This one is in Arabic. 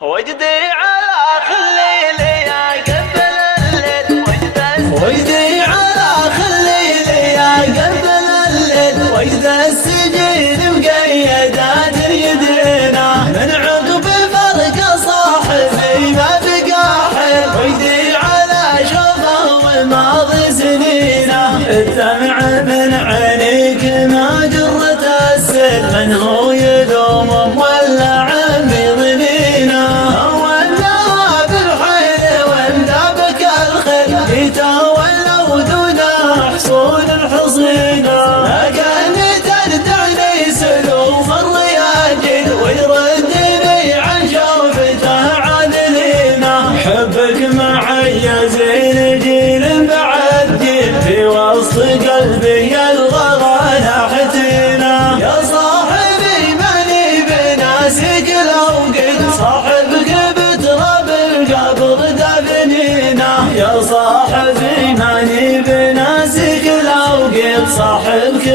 وجدي على خليل يا قبل الليل وجدي على خليل يا قبل الليل وجد السجين مقيدات يدينا من عقب فرق صاحبي ما بقى حيل وجدي على شوفه والماضي سنينا الدمع من عينيك ما جرت السيل من هو يلوم ولا عمي ظنينا يتولوا دون حصول الحصينة لكن تردعني سلوف الرياجل ويردني عن شوفته عدلينا حبك معي زين جيل بعد جيل في وسط قلبي الغلا ناحتنا يا صاحبي ماني بناسك الأوقات صاحبك بتراب القبر دفنينا يا صاحبي ماني بناسك الأوقات صاحبك